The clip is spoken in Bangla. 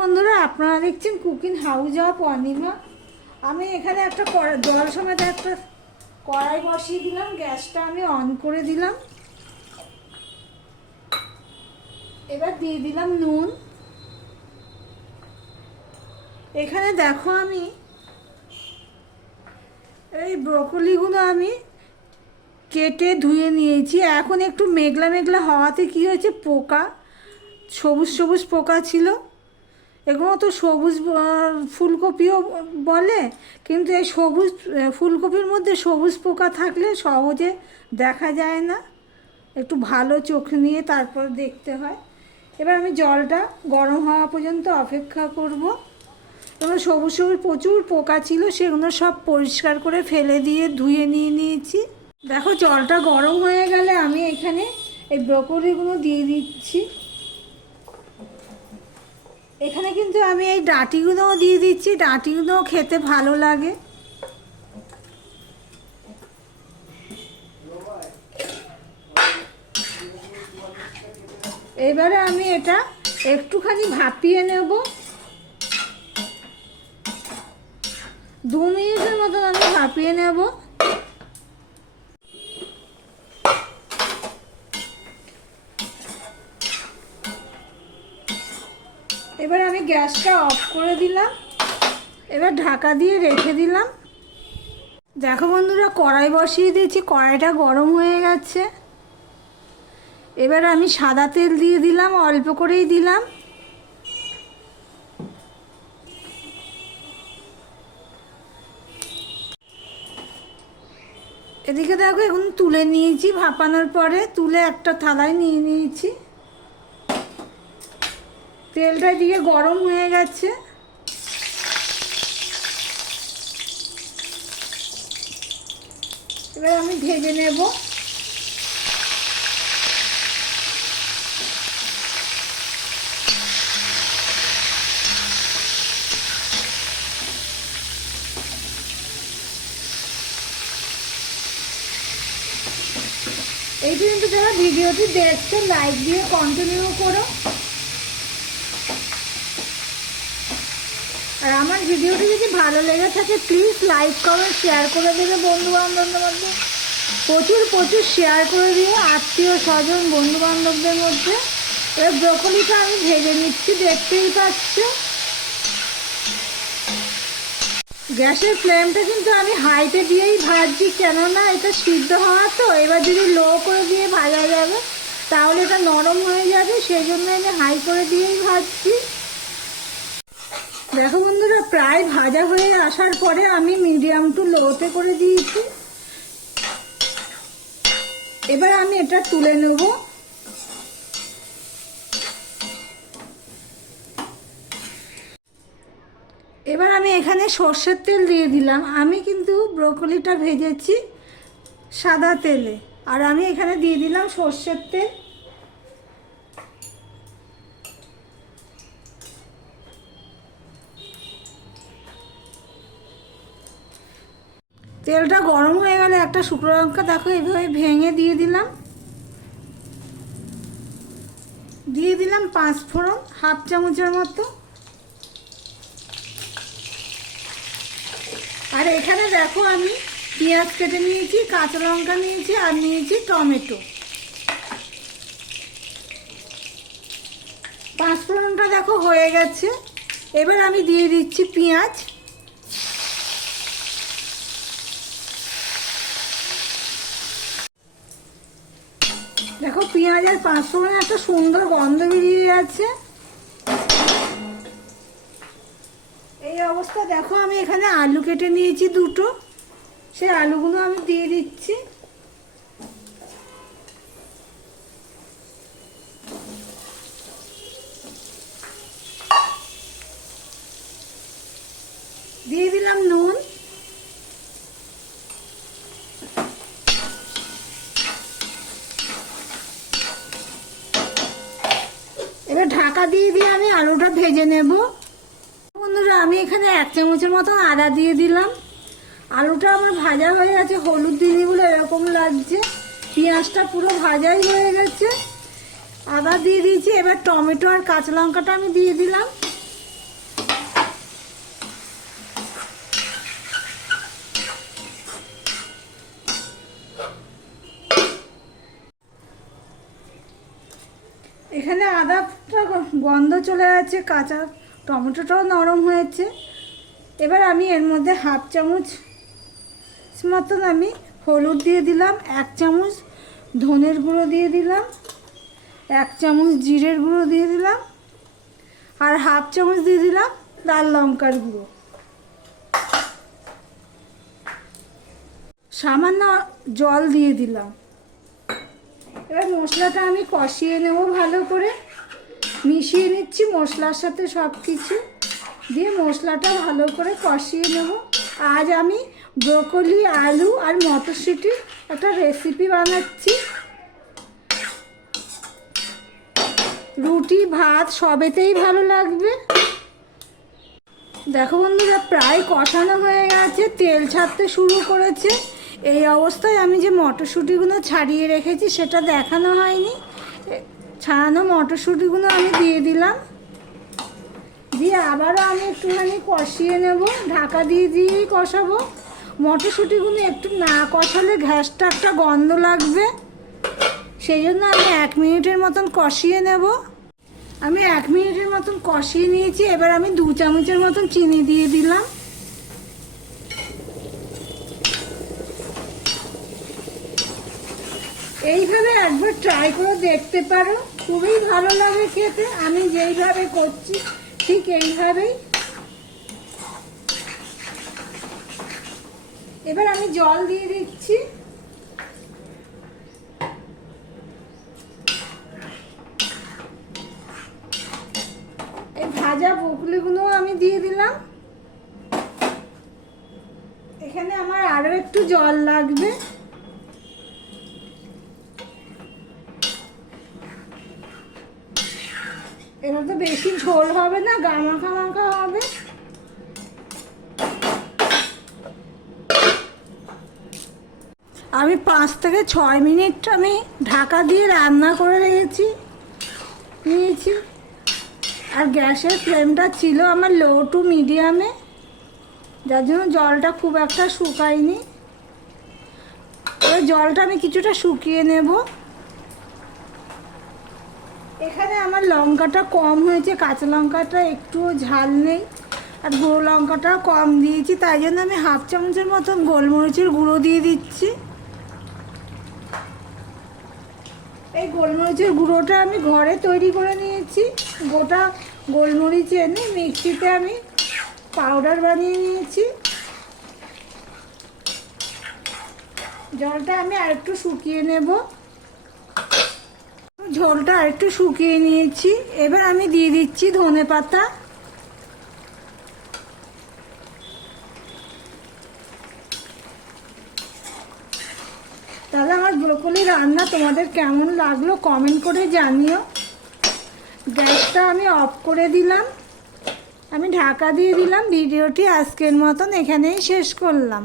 বন্ধুরা, আপনারা দেখছেন কুকিং হাউস অফ অনিমা। আমি এখানে একটা জল সমেত একটা কড়াই বসিয়ে দিলাম, গ্যাসটা আমি অন করে দিলাম। এবার দিয়ে দিলাম নুন। এখানে দেখো আমি এই ব্রকলিগুলো আমি কেটে ধুয়ে নিয়েছি। এখন একটু মেঘলা মেঘলা হওয়াতে কি হয়েছে? পোকা সবুজ সবুজ পোকা ছিল। এগুলো তো সবুজ ফুলকপিও বলে, কিন্তু এই সবুজ ফুলকপির মধ্যে সবুজ পোকা থাকলে সহজে দেখা যায় না। একটু ভালো চোখ নিয়ে তারপর দেখতে হয়। এবার আমি জলটা গরম হওয়া পর্যন্ত অপেক্ষা করব। এবার সবুজ সবুজ প্রচুর পোকা ছিল, সেগুলো সব পরিষ্কার করে ফেলে দিয়ে ধুয়ে নিয়ে নিয়েছি। দেখো, জলটা গরম হয়ে গেলে আমি এখানে এই ব্রকলিগুলো দিয়ে দিচ্ছি। এখানে কিন্তু আমি এই ডাঁটিগুলোও দিয়ে দিচ্ছি, ডাঁটিগুলোও খেতে ভালো লাগে। এবারে আমি এটা একটুখানি ভাপিয়ে নেব। দু মিনিটের মতন আমি ভাপিয়ে নেব। এবার আমি গ্যাসটা অফ করে দিলাম। এবার ঢাকা দিয়ে রেখে দিলাম। দেখো বন্ধুরা, কড়াই বসিয়ে দিয়েছি, কড়াইটা গরম হয়ে গেছে। এবার আমি সাদা তেল দিয়ে দিলাম, অল্প করেই দিলাম। এদিকে দেখো, এখন তুলে নিয়েছি ভাপানোর পরে, তুলে একটা থালায় নিয়ে নিয়েছি। তেলটা এদিকে গরম হয়ে গেছে। এবার আমি ভেজে নেব। এই পর্যন্ত যারা ভিডিওটি দেখছ লাইক দিয়ে কন্টিনিউ করো। আর আমার ভিডিওটি যদি ভালো লেগে থাকে প্লিজ লাইক কমেন্ট শেয়ার করে দেবে বন্ধু বান্ধবদের মধ্যে। প্রচুর প্রচুর শেয়ার করে দিয়ে আত্মীয় স্বজন বন্ধু বান্ধবদের মধ্যে। এবার ব্রকলিটা আমি ভেজে নিচ্ছি, দেখতেই পাচ্ছ। গ্যাসের ফ্লেমটা কিন্তু আমি হাইতে দিয়েই ভাজছি, কেননা এটা সিদ্ধ হওয়া তো, এবার যদি লো করে দিয়ে ভাজা যাবে, তাহলে এটা নরম হয়ে যাবে, সেই জন্য আমি হাই করে দিয়েই ভাজছি। দেখো বন্ধুরা, প্রায় ভাজা হয়ে আসার পরে আমি মিডিয়াম টু লোতে করে দিয়েছি। এবার আমি এটা তুলে নেব। এবার আমি এখানে সর্ষের তেল দিয়ে দিলাম। আমি কিন্তু ব্রোকলিটা ভেজেছি সাদা তেলে। আর আমি এখানে দিয়ে দিলাম সর্ষের তেল। তেলটা গরম হয়ে গেলে একটা শুকনো লঙ্কা দেখো এইভাবে ভেঙে দিয়ে দিলাম। দিয়ে দিলাম পাঁচ ফোড়ন, হাফ চামচের মতো। আর এখানে দেখো আমি পেঁয়াজ কেটে নিয়েছি, কাঁচা লঙ্কা নিয়েছি, আর নিয়েছি টমেটো। পাঁচ ফোড়নটা দেখো হয়ে গেছে। এবার আমি দিয়ে দিচ্ছি পেঁয়াজ। দেখো, পেঁয়াজের মানে একটা সুন্দর গন্ধ বেরিয়ে যাচ্ছে এই অবস্থা, দেখো, আমি এখানে আলু কেটে নিয়েছি দুটো। সেই আলুগুলো আমি দিয়ে দিচ্ছি দিয়ে দিলাম নুন এবার ঢাকা দিয়ে দিয়ে আমি আলুটা ভেজে নেব। বন্ধুরা, আমি এখানে এক চামচের মতো আদা দিয়ে দিলাম। আলুটা আমার ভাজা হয়ে গেছে, হলুদ দিদিগুলো এরকম লাগছে। পেঁয়াজটা পুরো ভাজাই হয়ে গেছে। আদা দিয়ে দিয়েছি, এবার টমেটো আর কাঁচা লঙ্কাটা আমি দিয়ে দিলাম। গন্ধ চলে যাচ্ছে কাঁচা টমেটোটাও নরম হয়েছে। এবার আমি এর মধ্যে হাফ চামচ মতন আমি হলুদ দিয়ে দিলাম, এক চামচ ধনের গুঁড়ো দিয়ে দিলাম, এক চামচ জিরের গুঁড়ো দিয়ে দিলাম, আর হাফ চামচ দিয়ে দিলাম লাল লঙ্কার গুঁড়ো। সামান্য জল দিয়ে দিলাম। এবার মশলাটা আমি কষিয়ে নেব ভালো করে। মিশিয়ে নিচ্ছি মশলার সাথে সব কিছু দিয়ে মশলাটা ভালো করে কষিয়ে নেব। আজ আমি ব্রোকলি, আলু আর মটরশুঁটির একটা রেসিপি বানাচ্ছি। রুটি, ভাত সবেতেই ভালো লাগবে। দেখো বন্ধুরা, প্রায় কষানো হয়ে গেছে, তেল ছাড়তে শুরু করেছে। এই অবস্থায় আমি যে মটরশুঁটিগুলো ছাড়িয়ে রেখেছি, সেটা দেখানো হয়নি। ছাড়ানো মটরশুঁটিগুলো আমি দিয়ে দিলাম। দিয়ে আবারও আমি একটুখানি কষিয়ে নেব, ঢাকা দিয়ে দিয়েই কষাবো। মটরশুঁটিগুলো একটু না কষালে ঘ্যাসটা একটা গন্ধ লাগবে। সেই জন্য আমি এক মিনিটের মতন কষিয়ে নেব। আমি এক মিনিটের মতন কষিয়ে নিয়েছি, এবার আমি দু চামচের মতন চিনি দিয়ে দিলাম। এইভাবে একবার ট্রাই করে দেখতে পারো। খুবই ভালো লাগে খেতে। আমি যেইভাবে করছি, ঠিক এইভাবেই। এবার আমি জল দিয়ে দিচ্ছি। এই ভাজা বকুলিগুলো আমি দিয়ে দিলাম। এখানে আমার আরও একটু জল লাগবে। এবার তো বেশি ঝোল হবে না, গামাখা মাখা হবে। আমি পাঁচ থেকে ছয় মিনিট আমি ঢাকা দিয়ে রান্না করে রেখেছি নিয়েছি। আর গ্যাসের ফ্লেমটা ছিল আমার লো টু মিডিয়ামে, যার জন্য জলটা খুব একটা শুকায়নি। ওই জলটা আমি কিছুটা শুকিয়ে নেব। এখানে আমার লঙ্কাটা কম হয়েছে, কাঁচা লঙ্কাটা একটু ঝাল নেই, আর গুঁড়ো লঙ্কাটা কম দিয়েছি, তাই জন্য আমি হাফ চামচের মতন গোলমরিচের গুঁড়ো দিয়ে দিচ্ছি। এই গোলমরিচের গুঁড়োটা আমি ঘরে তৈরি করে নিয়েছি, গোটা গোলমরিচ এনে মিক্সিতে আমি পাউডার বানিয়ে নিয়েছি। জলটা আমি আরেকটু শুকিয়ে নেব। ঝোলটা আরেকটু শুকিয়ে নিয়েছি। এবার আমি দিয়ে দিচ্ছি ধনে পাতা। তাহলে আমার ব্রোকলি রান্না তোমাদের কেমন লাগল কমেন্ট করে জানিও। গ্যাসটা আমি অফ করে দিলাম। আমি ঢাকা দিয়ে দিলাম। ভিডিওটি আজকের মতন এখানেই শেষ করলাম।